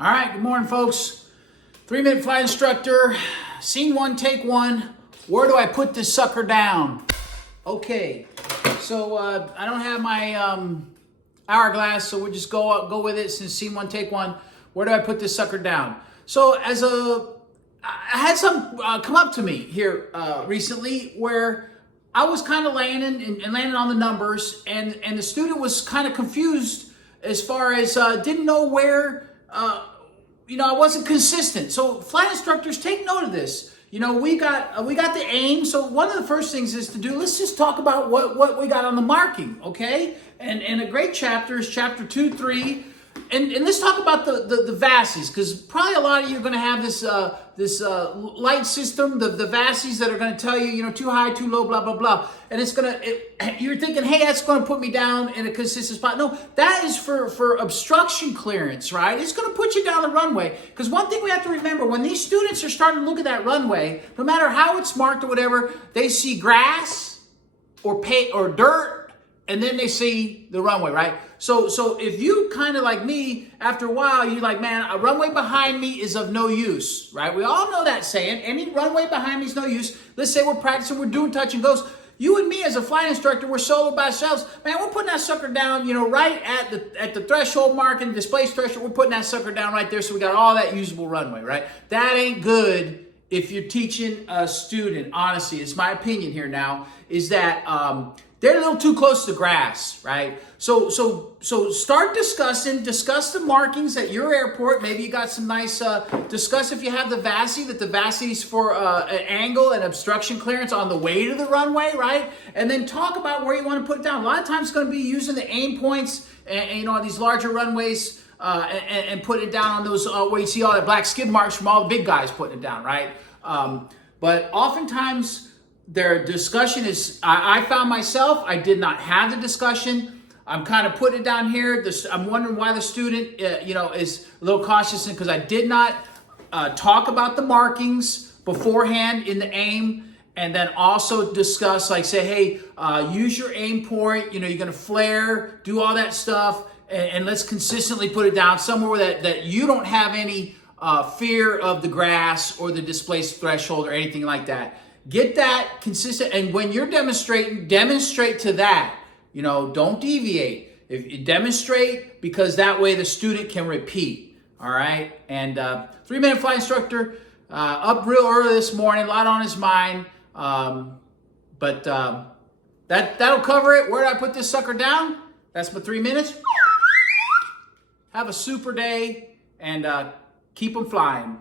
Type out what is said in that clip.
All right, good morning, folks. 3-minute flight instructor, scene one, take one. Where do I put this sucker down? Okay, so I don't have my hourglass, so we'll just go with it since scene one, take one. Where do I put this sucker down? So I had some come up to me here recently where I was kind of landing on the numbers, and the student was kind of confused as far as didn't know where. I wasn't consistent. So flight instructors, take note of this. We got the aim. So one of the first things is to do, let's just talk about what we got on the marking, okay? And a great chapter is chapter 2, 3. And let's talk about the VASIs, because probably a lot of you are going to have this light system, the VASIs that are going to tell you, too high, too low, blah, blah, blah. And you're thinking, hey, that's going to put me down in a consistent spot. No, that is for obstruction clearance, right? It's going to put you down the runway. Because one thing we have to remember, when these students are starting to look at that runway, no matter how it's marked or whatever, they see grass or dirt, and then they see the runway, right? So if you kind of like me, after a while, you're like, man, a runway behind me is of no use, right? We all know that saying. Any runway behind me is no use. Let's say we're practicing, we're doing touch and goes. You and me as a flight instructor, we're solo by ourselves. Man, we're putting that sucker down, right at the threshold mark and displaced threshold. We're putting that sucker down right there, so we got all that usable runway, right? That ain't good if you're teaching a student. Honestly, it's my opinion here now, is that they're a little too close to grass, right? So start discuss the markings at your airport. Maybe you got some nice, discuss if you have the VASI, that the VASI is for an angle and obstruction clearance on the way to the runway, right? And then talk about where you want to put it down. A lot of times it's going to be using the aim points and on these larger runways and putting it down on those where you see all the black skid marks from all the big guys putting it down, right? But oftentimes, their discussion is, I found myself, I did not have the discussion. I'm kind of putting it down here. I'm wondering why the student, is a little cautious, because I did not talk about the markings beforehand in the aim, and then also discuss, like say, hey, use your aim point. You're going to flare, do all that stuff, and let's consistently put it down somewhere that you don't have any fear of the grass or the displaced threshold or anything like that. Get that consistent, and when you're demonstrating, demonstrate to that. Don't deviate. If you demonstrate, because that way the student can repeat. All right. And 3-minute flight instructor, up real early this morning, a lot on his mind. But that'll cover it. Where did I put this sucker down? That's my 3 minutes. Have a super day, and keep them flying.